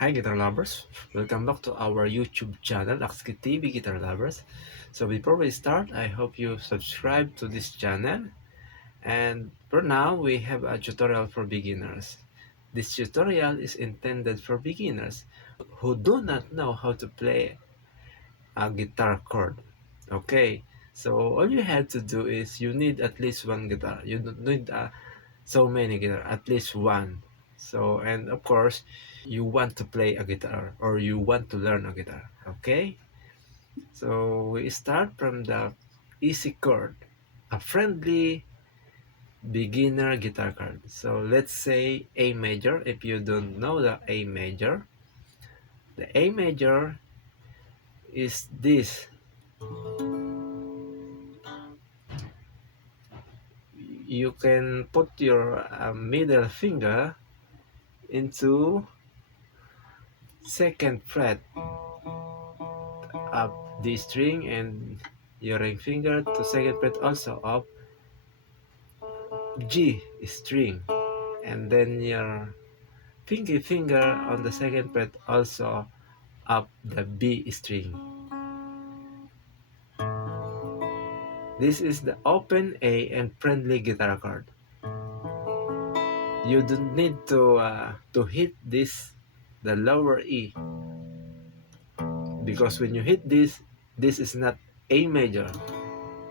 Hi guitar lovers, welcome back to our YouTube channel Akski TV Guitar Lovers. So before we start, I hope you subscribe to this channel. And for now, we have a tutorial for beginners. This tutorial is intended for beginners who do not know how to play a guitar chord. Okay, so all you have to do is you need at least one guitar. You don't need so many guitar, at least one. So, and of course, you want to play a guitar or you want to learn a guitar. Okay, so we start from the easy chord, a friendly beginner guitar chord. So let's say A major. If you don't know the A major is this. You can put your middle finger into second fret of the string and your ring finger to second fret also of G string, and then your pinky finger on the second fret also of the B string. This is the open A and friendly guitar chord. You don't need to hit this the lower E, because when you hit this is not A major.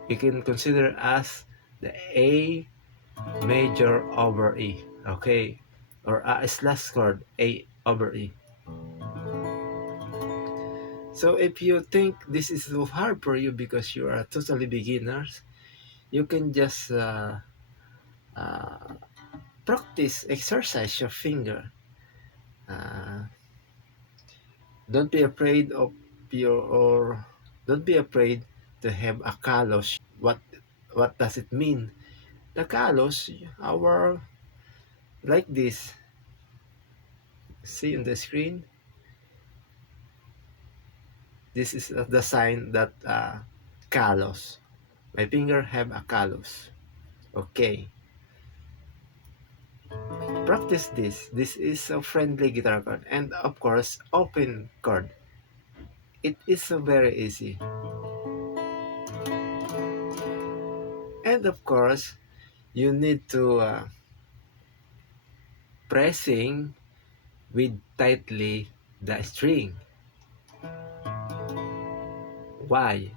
You can consider as the A major over E, okay, or a slash chord A over E. So if you think this is too hard for you because you are totally beginners, you can just uh, practice, exercise your finger. Uh, don't be afraid of your, or don't be afraid to have a callus. What does it mean? The callus, our like this. See on the screen. This is the sign that callus. My finger have a callus. Okay. Practice this. This is a friendly guitar chord, and of course open chord. It is so very easy. And of course you need to pressing with tightly the string. Why?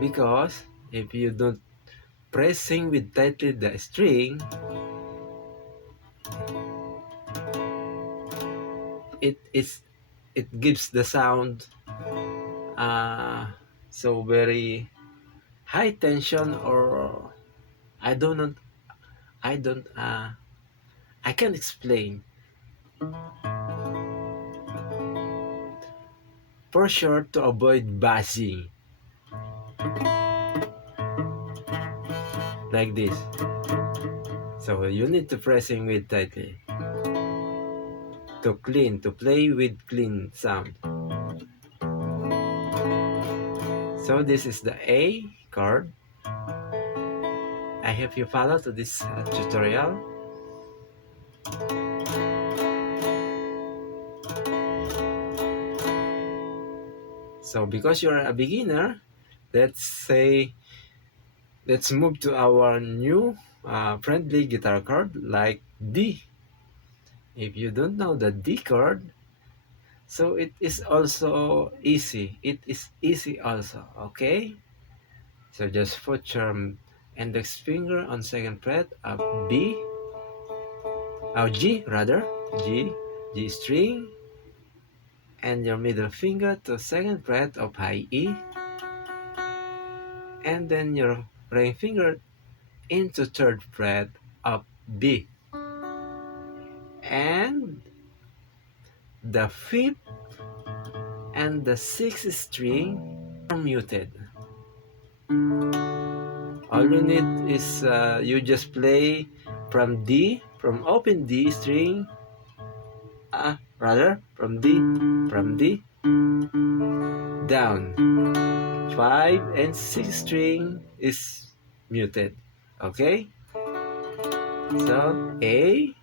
Because if you don't pressing with tightly the string, it gives the sound uh, so very high tension, or I don't know, I don't I can't explain. For sure, to avoid buzzing like this. So you need to pressing with tightly to play with clean sound. So this is the A chord. I hope you follow to this tutorial. So because you're a beginner, let's move to our new friendly guitar chord like D. If you don't know the D chord, so it is also easy. It is easy also, okay? So just put your index finger on second fret of B, or G rather, G string, and your middle finger to second fret of high E, and then your ring finger into third fret of B, and the fifth and the sixth string are muted. All you need is you just play from D, from open D string, rather from D down. 5 and 6 string is muted. Okay? So A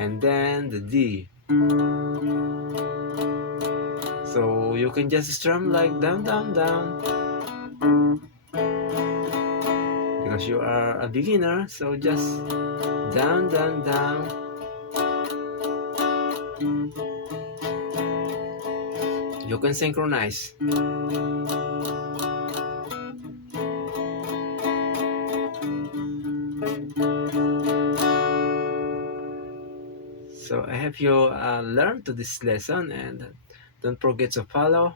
and then the D. So you can just strum like down, down, down, because you are a beginner. So just down, down, down. You can synchronize. So I hope you learned to this lesson, and don't forget to follow,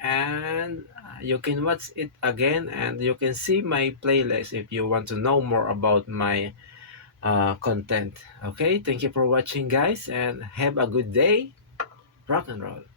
and you can watch it again, and you can see my playlist if you want to know more about my content. Okay, thank you for watching, guys, and have a good day. Rock and roll.